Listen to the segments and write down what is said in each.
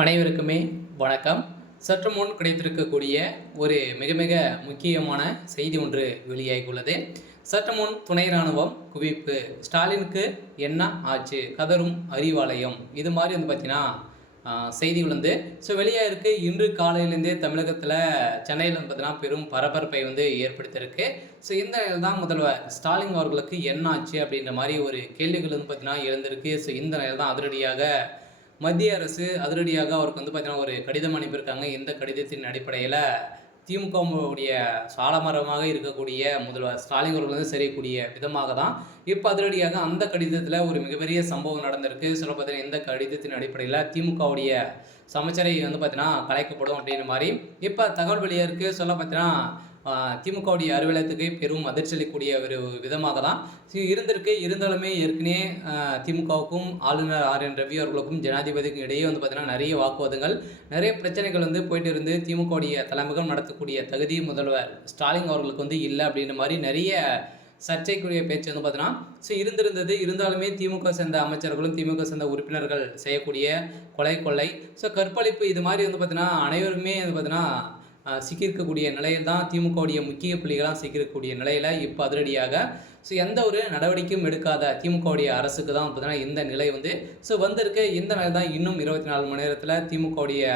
அனைவருக்குமே வணக்கம். சற்று முன் கிடைத்திருக்கக்கூடிய ஒரு மிக மிக முக்கியமான செய்தி ஒன்று வெளியாகியுள்ளது. சற்று முன் துணை ராணுவம் குவிப்பு, ஸ்டாலினுக்கு என்ன ஆச்சு, கதரும் அறிவாலயம், இது மாதிரி பார்த்தீங்கன்னா செய்திகள் வெளியாயிருக்கு. இன்று காலையிலேருந்தே தமிழகத்தில் சென்னையில் பார்த்தீங்கன்னா பெரும் பரபரப்பை ஏற்படுத்தியிருக்கு. இந்த நிலையில் தான் முதல்வர் ஸ்டாலின் அவர்களுக்கு என்ன ஆச்சு அப்படின்ற மாதிரி ஒரு கேள்விகள் பார்த்தீங்கன்னா எழுந்திருக்கு. இந்த நிலையில் தான் அதிரடியாக மத்திய அரசு அதிரடியாக அவருக்கு பார்த்தீங்கன்னா ஒரு கடிதம் அனுப்பியிருக்காங்க. இந்த கடிதத்தின் அடிப்படையில திமுகவுடைய சாலமரமாக இருக்கக்கூடிய முதல்வர் ஸ்டாலின் அவர்கள் செய்யக்கூடிய விதமாக தான் இப்போ அதிரடியாக அந்த கடிதத்தில் ஒரு மிகப்பெரிய சம்பவம் நடந்திருக்கு. பார்த்தீங்கன்னா இந்த கடிதத்தின் அடிப்படையில் திமுகவுடைய சமச்சரை பார்த்தீங்கன்னா கலைக்கப்படும் அப்படின்ற மாதிரி இப்போ தகவல் வெளியாக பார்த்தீங்கன்னா திமுகவுடைய அலுவலகத்துக்கு பெரும் அதிர்ச்சி அளிக்கக்கூடிய ஒரு விதமாக தான் இருந்திருக்கு. இருந்தாலுமே ஏற்கனவே திமுகவுக்கும் ஆளுநர் ஆர்.என். ரவி அவர்களுக்கும் ஜனாதிபதிக்கும் இடையே பார்த்தீங்கன்னா நிறைய வாக்குவாதங்கள், நிறைய பிரச்சனைகள் போயிட்டு இருந்து திமுகவுடைய தலைமைகள் நடத்தக்கூடிய தகுதி முதல்வர் ஸ்டாலின் அவர்களுக்கு இல்லை அப்படின்ற மாதிரி நிறைய சர்ச்சைக்குரிய பேச்சு பார்த்தீங்கன்னா இருந்திருந்தது. இருந்தாலுமே திமுக சேர்ந்த அமைச்சர்களும் திமுக சேர்ந்த உறுப்பினர்கள் செய்யக்கூடிய கொலை கொள்ளை கற்பழிப்பு இது மாதிரி பார்த்தீங்கன்னா அனைவருமே பார்த்தீங்கன்னா சிக்கியிருக்கக்கூடிய நிலையில் தான் திமுகவுடைய முக்கிய புள்ளிகளாக சிக்கியிருக்கக்கூடிய நிலையில் இப்போ அதிரடியாக எந்த ஒரு நடவடிக்கையும் எடுக்காத திமுகவுடைய அரசுக்கு தான் பார்த்தீங்கன்னா இந்த நிலை வந்திருக்கு. இந்த நிலை தான் இன்னும் 24 மணி நேரத்தில் திமுகவுடைய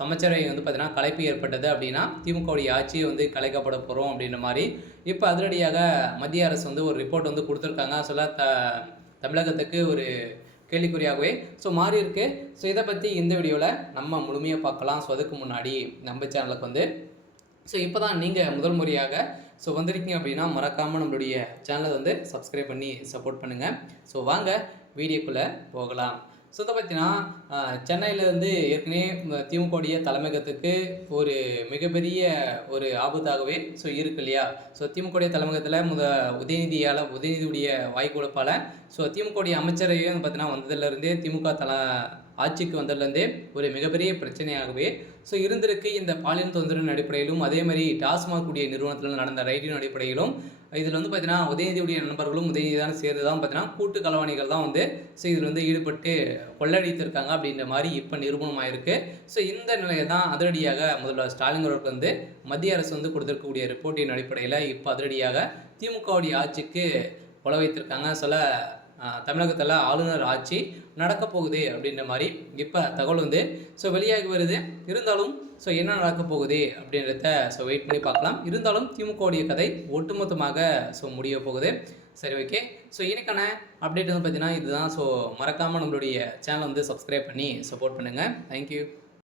சமச்சரை பார்த்தீங்கன்னா கலைப்பு ஏற்பட்டது அப்படின்னா திமுகவுடைய ஆட்சியை கலைக்கப்பட போகிறோம் அப்படின்ற மாதிரி இப்போ அதிரடியாக மத்திய அரசு ஒரு ரிப்போர்ட் கொடுத்துருக்காங்க. தமிழகத்துக்கு ஒரு கேள்விக்குறியாகவே மாறி இருக்கு. இதை பற்றி இந்த வீடியோவில் நம்ம முழுமையாக பார்க்கலாம். அதுக்கு முன்னாடி நம்ம சேனலுக்கு இப்போ தான் நீங்கள் முதல் முறையாக வந்திருக்கீங்க அப்படின்னா மறக்காமல் நம்மளுடைய சேனலை சப்ஸ்கிரைப் பண்ணி சப்போர்ட் பண்ணுங்கள். வாங்க வீடியோக்குள்ளே போகலாம். இதை பார்த்தீங்கன்னா சென்னையிலேருந்து ஏற்கனவே திமுகவுடைய தலைமையகத்துக்கு ஒரு மிகப்பெரிய ஒரு ஆபத்தாகவே இருக்கு இல்லையா. திமுகவுடைய தலைமையகத்தில் உதயநிதியுடைய வாய்க்குழப்பால் திமுகவுடைய அமைச்சரையும் பார்த்தீங்கன்னா வந்ததுலேருந்தே திமுக ஆட்சிக்கு வந்ததுலேருந்தே ஒரு மிகப்பெரிய பிரச்சனையாகவே இருந்திருக்கு. இந்த பாலியல் தொந்தரவின் அடிப்படையிலும் அதே மாதிரி டாஸ்மாக் கூடிய நிறுவனத்தில் நடந்த ரைடின் அடிப்படையிலும் இதில் பார்த்தீங்கன்னா உதயநிதியுடைய நண்பர்களும் உதயநிதியான சேர்ந்து தான் பார்த்தீங்கன்னா கூட்டு களவாணிகள் தான் இதில் ஈடுபட்டு கொள்ளடித்திருக்காங்க அப்படின்ற மாதிரி இப்போ நிரூபணமாயிருக்கு. இந்த நிலையை தான் அதிரடியாக முதல்வர் ஸ்டாலின் அவர்களுக்கு மத்திய அரசு கொடுத்திருக்கக்கூடிய ரிப்போர்ட்டின் அடிப்படையில் இப்போ அதிரடியாக திமுகவுடைய ஆட்சிக்கு கொலை வைத்திருக்காங்க. தமிழகத்தில் ஆளுநர் ஆட்சி நடக்க போகுது அப்படின்ற மாதிரி இப்போ தகவல் வெளியாகி வருது. இருந்தாலும் என்ன நடக்க போகுது அப்படின்றத வெயிட் பண்ணி பார்க்கலாம். இருந்தாலும் திமுகவுடைய கதை ஒட்டுமொத்தமாக முடிய போகுது. சரி, ஓகே. இன்னைக்கான அப்டேட் பார்த்தீங்கன்னா இதுதான். மறக்காமல் நம்மளுடைய சேனலை சப்ஸ்கிரைப் பண்ணி சப்போர்ட் பண்ணுங்கள். தேங்க்யூ.